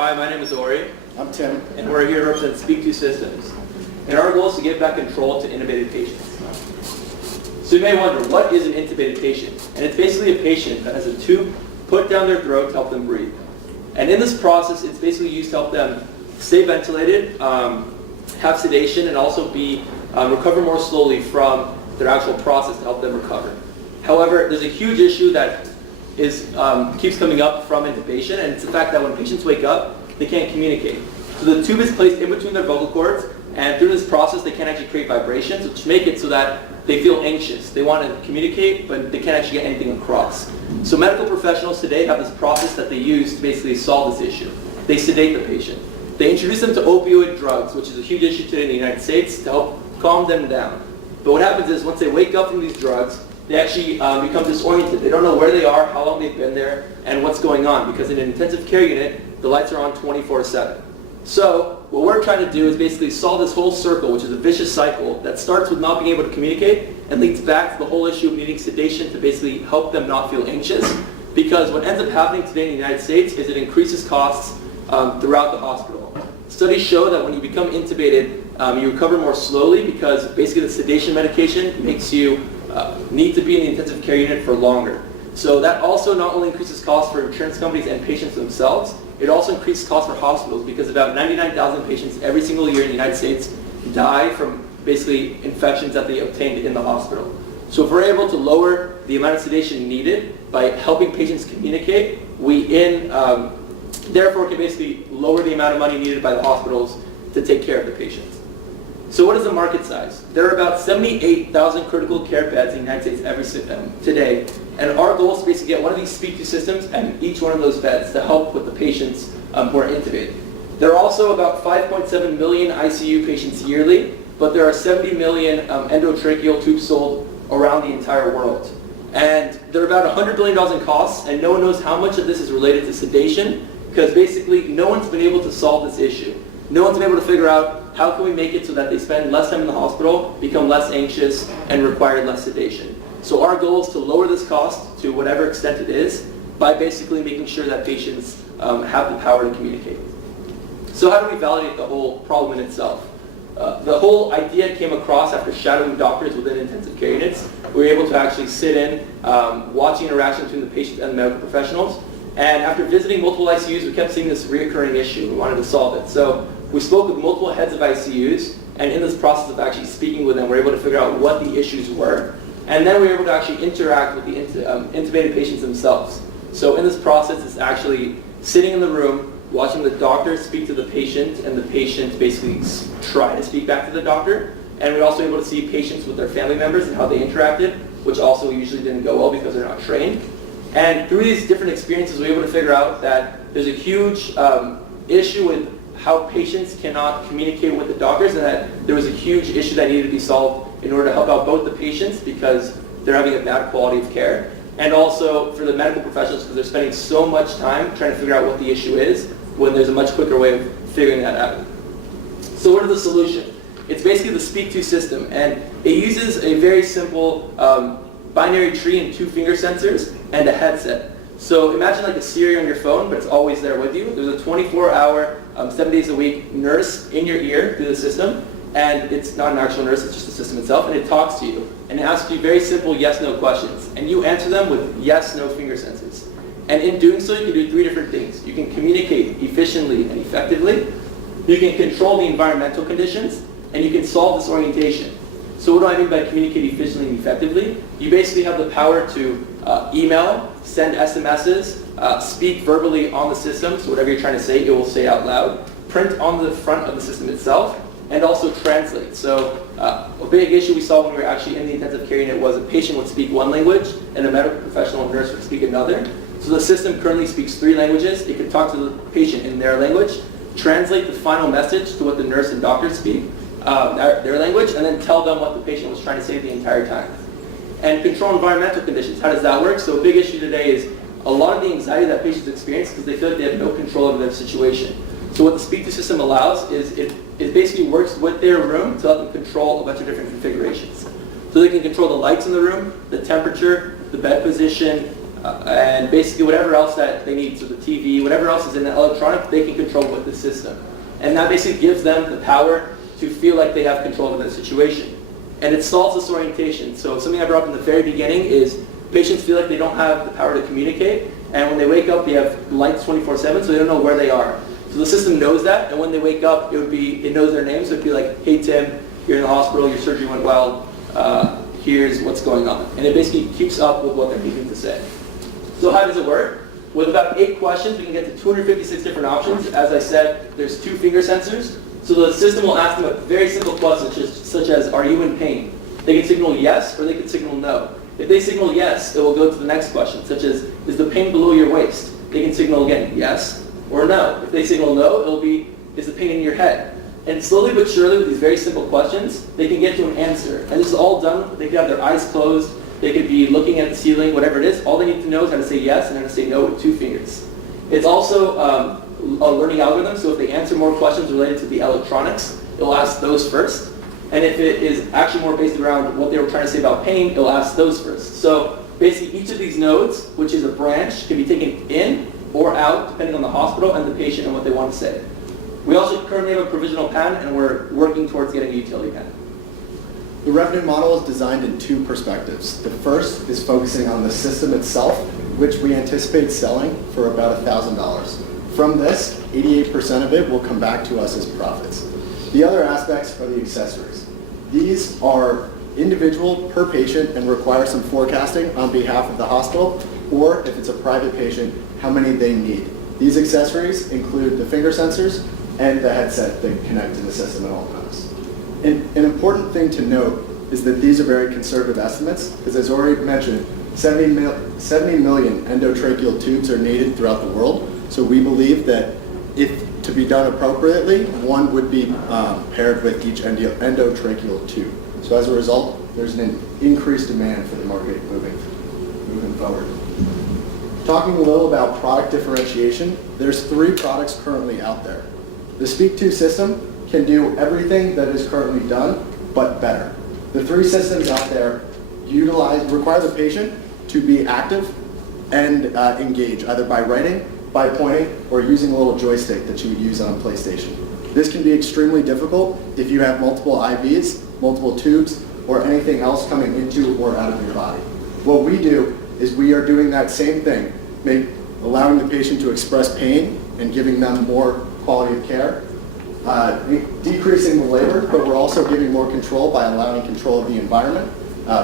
Hi, my name is Ori. I'm Tim. And we're here to represent Speak2 Systems. And our goal is to give back control to intubated patients. So you may wonder, what is an intubated patient? And it's basically a patient that has a tube put down their throat to help them breathe. And in this process, it's basically used to help them stay ventilated, have sedation, and also recover more slowly from their actual process to help them recover. However, there's a huge issue that keeps coming up from intubation, and it's the fact that when patients wake up, they can't communicate. So the tube is placed in between their vocal cords, and through this process, they can't actually create vibrations, which make it so that they feel anxious. They want to communicate, but they can't actually get anything across. So medical professionals today have this process that they use to basically solve this issue. They sedate the patient. They introduce them to opioid drugs, which is a huge issue today in the United States, to help calm them down. But what happens is once they wake up from these drugs, they actually become disoriented. They don't know where they are, how long they've been there, and what's going on, because in an intensive care unit, the lights are on 24/7. So what we're trying to do is basically solve this whole circle, which is a vicious cycle that starts with not being able to communicate and leads back to the whole issue of needing sedation to basically help them not feel anxious. Because what ends up happening today in the United States is it increases costs throughout the hospital. Studies show that when you become intubated, you recover more slowly because basically the sedation medication makes you need to be in the intensive care unit for longer. So that also not only increases costs for insurance companies and patients themselves, it also increases costs for hospitals because about 99,000 patients every single year in the United States die from basically infections that they obtained in the hospital. So if we're able to lower the amount of sedation needed by helping patients communicate, we therefore can basically lower the amount of money needed by the hospitals to take care of the patients. So what is the market size? There are about 78,000 critical care beds in the United States today, and our goal is to basically get one of these Speak2 systems and each one of those beds to help with the patients who are intubated. There are also about 5.7 million ICU patients yearly, but there are 70 million endotracheal tubes sold around the entire world. And they're about $100 billion in costs, and no one knows how much of this is related to sedation, because basically no one's been able to solve this issue. No one's been able to figure out how can we make it so that they spend less time in the hospital, become less anxious, and require less sedation. So our goal is to lower this cost to whatever extent it is by basically making sure that patients have the power to communicate. So how do we validate the whole problem in itself? The whole idea came across after shadowing doctors within intensive care units. We were able to actually sit in, watching interaction between the patient and the medical professionals. And after visiting multiple ICUs, we kept seeing this recurring issue. We wanted to solve it. So we spoke with multiple heads of ICUs, and in this process of actually speaking with them, we were able to figure out what the issues were. And then we were able to actually interact with the intubated patients themselves. So in this process, it's actually sitting in the room, watching the doctor speak to the patient, and the patient basically try to speak back to the doctor. And we were also able to see patients with their family members and how they interacted, which also usually didn't go well because they're not trained. And through these different experiences, we were able to figure out that there's a huge issue with how patients cannot communicate with the doctors, and that there was a huge issue that needed to be solved in order to help out both the patients because they're having a bad quality of care, and also for the medical professionals because they're spending so much time trying to figure out what the issue is when there's a much quicker way of figuring that out. So what is the solution? It's basically the Speak2 system, and it uses a very simple binary tree and 2 finger sensors and a headset. So imagine like a Siri on your phone, but it's always there with you. There's a 24-hour, 7 days a week nurse in your ear through the system, and it's not an actual nurse, it's just the system itself, and it talks to you, and it asks you very simple yes-no questions, and you answer them with yes-no finger sensors. And in doing so, you can do 3 different things. You can communicate efficiently and effectively, you can control the environmental conditions, and you can solve disorientation. So what do I mean by communicate efficiently and effectively? You basically have the power to email, send SMSs, speak verbally on the system, so whatever you're trying to say, it will say out loud, print on the front of the system itself, and also translate. So a big issue we saw when we were actually in the intensive care unit was a patient would speak one language, and a medical professional and nurse would speak another. So the system currently speaks 3 languages. It can talk to the patient in their language, translate the final message to what the nurse and doctor speak, their language, and then tell them what the patient was trying to say the entire time. And control environmental conditions. How does that work? So a big issue today is a lot of the anxiety that patients experience because they feel like they have no control over their situation. So what the Speak2 system allows is it basically works with their room to help them control a bunch of different configurations. So they can control the lights in the room, the temperature, the bed position, and basically whatever else that they need, so the TV, whatever else is in the electronic, they can control with the system. And that basically gives them the power to feel like they have control of the situation. And it solves disorientation. So something I brought up in the very beginning is patients feel like they don't have the power to communicate, and when they wake up, they have lights 24/7, so they don't know where they are. So the system knows that, and when they wake up, it knows their names, so it'd be like, hey Tim, you're in the hospital, your surgery went well, here's what's going on. And it basically keeps up with what they're needing to say. So how does it work? With about 8 questions, we can get to 256 different options. As I said, there's 2 finger sensors. So the system will ask them a very simple question, such as, are you in pain? They can signal yes, or they can signal no. If they signal yes, it will go to the next question, such as, is the pain below your waist? They can signal again, yes or no. If they signal no, it will be, is the pain in your head? And slowly but surely, with these very simple questions, they can get to an answer. And this is all done, they could have their eyes closed, they could be looking at the ceiling, whatever it is. All they need to know is how to say yes and how to say no with 2 fingers. It's also a learning algorithm, so if they answer more questions related to the electronics, it'll ask those first. And if it is actually more based around what they were trying to say about pain, it'll ask those first. So basically each of these nodes, which is a branch, can be taken in or out depending on the hospital and the patient and what they want to say. We also currently have a provisional patent, and we're working towards getting a utility patent. The revenue model is designed in 2 perspectives. The first is focusing on the system itself, which we anticipate selling for about $1,000. From this, 88% of it will come back to us as profits. The other aspects are the accessories. These are individual per patient and require some forecasting on behalf of the hospital, or if it's a private patient, how many they need. These accessories include the finger sensors and the headset that connect to the system at all times. An important thing to note is that these are very conservative estimates, because as Ori mentioned, 70 million endotracheal tubes are needed throughout the world. So we believe that if to be done appropriately, one would be paired with each endotracheal tube. So as a result, there's an increased demand for the market moving forward. Talking a little about product differentiation, there's 3 products currently out there. The Speak2 system can do everything that is currently done, but better. The 3 systems out there require the patient to be active and engage, either by writing, by pointing, or using a little joystick that you would use on a PlayStation. This can be extremely difficult if you have multiple IVs, multiple tubes, or anything else coming into or out of your body. What we do is we are doing that same thing, allowing the patient to express pain and giving them more quality of care, decreasing the labor, but we're also giving more control by allowing control of the environment,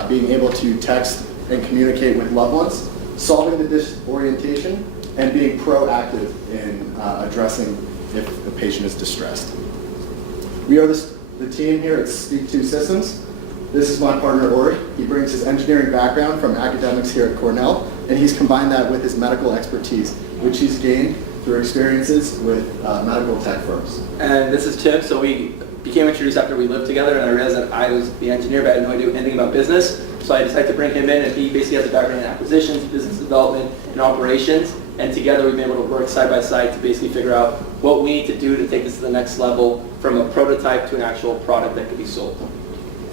being able to text and communicate with loved ones, solving the disorientation, and being proactive in addressing if the patient is distressed. We are the team here at Speak2 Systems. This is my partner, Ori. He brings his engineering background from academics here at Cornell, and he's combined that with his medical expertise, which he's gained through experiences with medical tech firms. And this is Tim. So we became introduced after we lived together, and I realized that I was the engineer, but I had no idea anything about business. So I decided to bring him in, and he basically has a background in acquisitions, business development, and operations. And together we've been able to work side by side to basically figure out what we need to do to take this to the next level, from a prototype to an actual product that could be sold.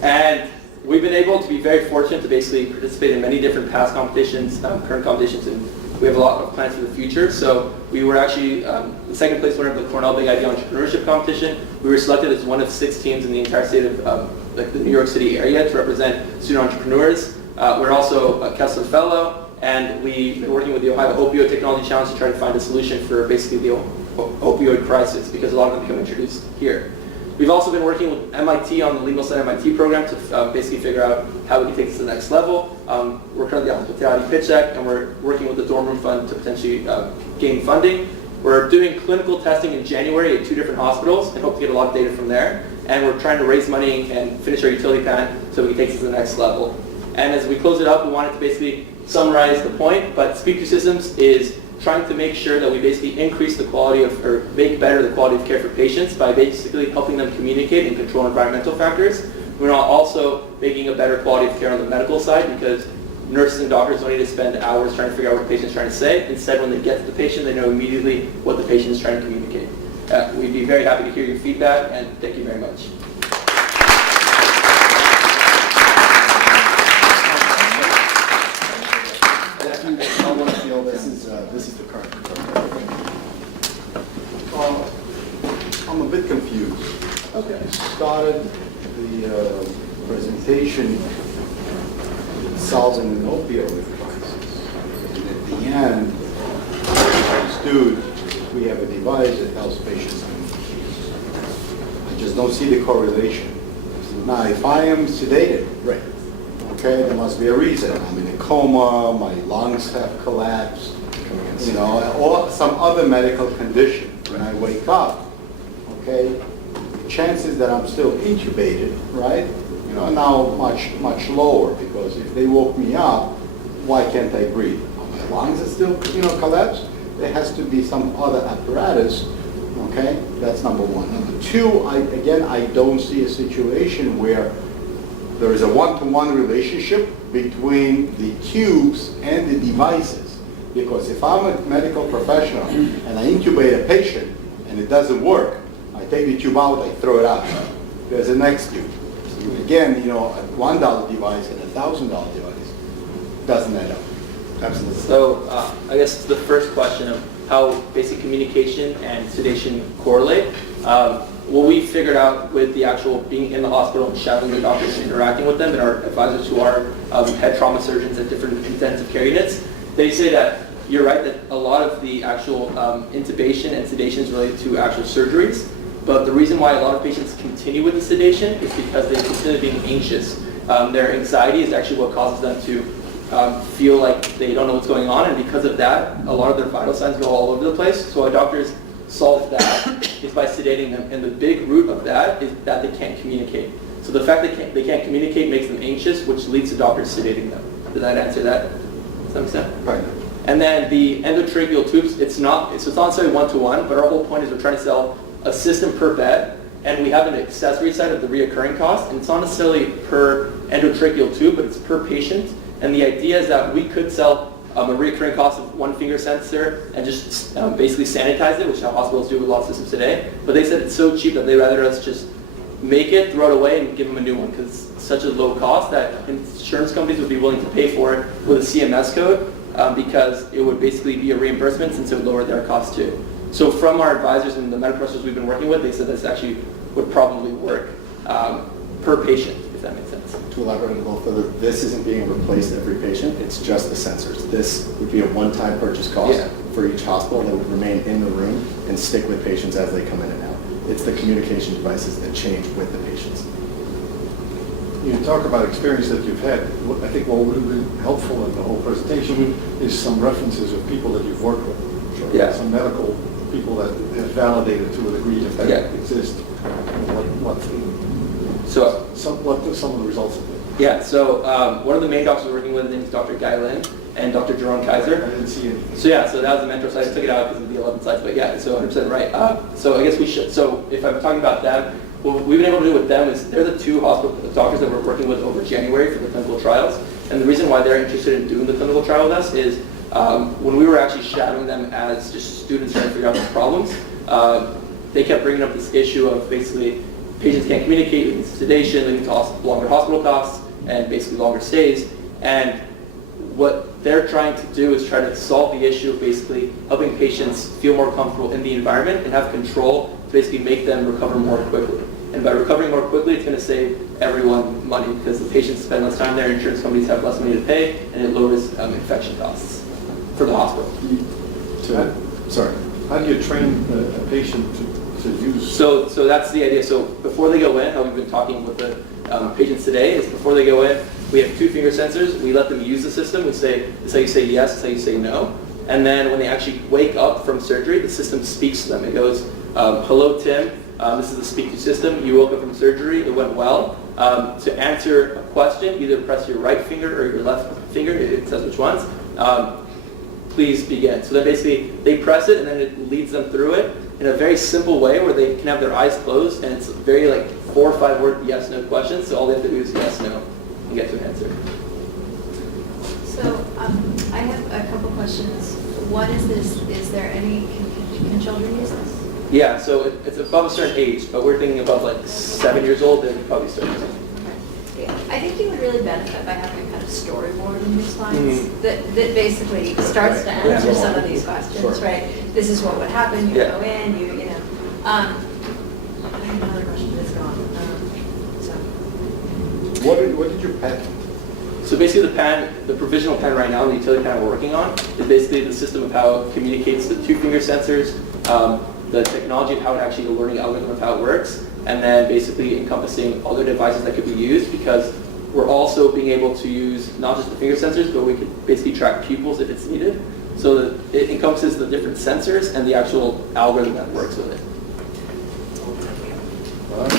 And we've been able to be very fortunate to basically participate in many different past competitions, current competitions, and we have a lot of plans for the future. So we were actually the second place winner of the Cornell Big Idea Entrepreneurship competition. We were selected as one of 6 teams in the entire state of the New York City area to represent student entrepreneurs. We're also a Kessler Fellow, and we've been working with the Ohio Opioid Technology Challenge to try to find a solution for basically the opioid crisis, because a lot of them become introduced here. We've also been working with MIT on the Legal Side MIT program to basically figure out how we can take this to the next level. We're currently on the Hospitality Pitch Deck, and we're working with the Dorm Room Fund to potentially gain funding. We're doing clinical testing in January at 2 different hospitals and hope to get a lot of data from there. And we're trying to raise money and finish our utility patent so we can take this to the next level. And as we close it up, we wanted to basically summarize the point, but Speak2 Systems is trying to make sure that we basically increase the quality of, or make better the quality of care for patients by basically helping them communicate and control environmental factors. We're also making a better quality of care on the medical side, because nurses and doctors don't need to spend hours trying to figure out what the patient's trying to say. Instead, when they get to the patient, they know immediately what the patient is trying to communicate. We'd be very happy to hear your feedback, and thank you very much. I'm a bit confused. Okay. You started the presentation solving an opioid crisis. And at the end, I understood we have a device that helps patients communicate. I just don't see the correlation. Now, if I am sedated, Right. okay, there must be a reason. I'm in a coma, my lungs have collapsed, you know, or some other medical condition. When I wake up, okay, the chances that I'm still intubated, right, you know, are now much lower, because if they woke me up, why can't I breathe? My lungs are still, you know, collapsed. There has to be some other apparatus, okay? That's number one. Number two, I don't see a situation where there is a one-to-one relationship between the tubes and the devices. Because if I'm a medical professional and I intubate a patient and it doesn't work, I take the tube out, I throw it out. There's a next tube. So again, you know, a $1 device and a $1,000 device doesn't add up. Absolutely. So I guess the first question of how basic communication and sedation correlate. What we figured out with the actual being in the hospital and shadowing the doctors and interacting with them and our advisors who are head trauma surgeons at different intensive care units, they say that you're right that a lot of the actual intubation and sedation is related to actual surgeries, but the reason why a lot of patients continue with the sedation is because they continue being anxious. Their anxiety is actually what causes them to feel like they don't know what's going on, and because of that, a lot of their vital signs go all over the place. So our doctors solve that is by sedating them, and the big root of that is that they can't communicate. So the fact that they can't communicate makes them anxious, which leads to doctors sedating them. Did that answer that to some extent? Right. And then the endotracheal tubes, it's not necessarily one-to-one, but our whole point is we're trying to sell a system per bed, and we have an accessory side of the reoccurring cost, and it's not necessarily per endotracheal tube, but it's per patient. And the idea is that we could sell a recurring cost of one finger sensor and just basically sanitize it, which is how hospitals do with a lot of systems today. But they said it's so cheap that they'd rather us just make it, throw it away, and give them a new one, because it's such a low cost that insurance companies would be willing to pay for it with a CMS code, because it would basically be a reimbursement since it would lower their cost too. So from our advisors and the medical professionals we've been working with, they said this actually would probably work per patient, if that makes sense. To elaborate a little further, this isn't being replaced every patient, it's just the sensors. This would be a one-time purchase cost for each hospital that would remain in the room and stick with patients as they come in and out. It's the communication devices that change with the patients. You talk about experience that you've had. I think what would have been helpful in the whole presentation is some references of people that you've worked with. Sure. Yeah. Some medical people that have validated to a degree if that exists. What some of the results have been. Yeah, so one of the main doctors we're working with, his name is Dr. Guy Lin and Dr. Jerome I Kaiser. didn't see anything. So yeah, so that was the mentor side. I took it out because of the 11 slides, but yeah, so 100% right. So I guess we should, so if I'm talking about them, what we've been able to do with them is they're the two hospital doctors that we're working with over January for the clinical trials. And the reason why they're interested in doing the clinical trial with us is when we were actually shadowing them as just students trying to figure out the problems, they kept bringing up this issue of basically patients can't communicate, leading to sedation, leading to longer hospital costs, and basically longer stays. And what they're trying to do is try to solve the issue of basically helping patients feel more comfortable in the environment and have control to basically make them recover more quickly. And by recovering more quickly, it's going to save everyone money because the patients spend less time there, insurance companies have less money to pay, and it lowers infection costs for the hospital. Sorry. How do you train a patient to use? So that's the idea. So before they go in, how we've been talking with the patients today is before they go in, we have 2 finger sensors. We let them use the system. We say, this is how you say yes, this is how you say no. And then when they actually wake up from surgery, the system speaks to them. It goes, hello, Tim. This is the Speak2 system. You woke up from surgery. It went well. To answer a question, either press your right finger or your left finger. It says which ones. Please begin. So then basically they press it and then it leads them through it in a very simple way where they can have their eyes closed and it's very like 4 or 5 word yes, no questions. So all they have to do is yes, no and get to an answer. So I have a couple questions. One is this, is there any, can children use this? Yeah, so it's above a certain age, but we're thinking above like 7 years old, they would probably start using it. Yeah. I think you would really benefit by having a kind of storyboard in your slides that basically starts to answer some of these questions, right? This is what would happen, you go in, you I have another question, but it's gone. So, What did you patent? So basically the provisional pen right now, the utility pen we're working on, is basically the system of how it communicates the two-finger sensors, the technology of how it actually, the learning algorithm of how it works, and then basically encompassing other devices that could be used, because we're also being able to use not just the finger sensors, but we could basically track pupils if it's needed. So that it encompasses the different sensors and the actual algorithm that works with it. All right.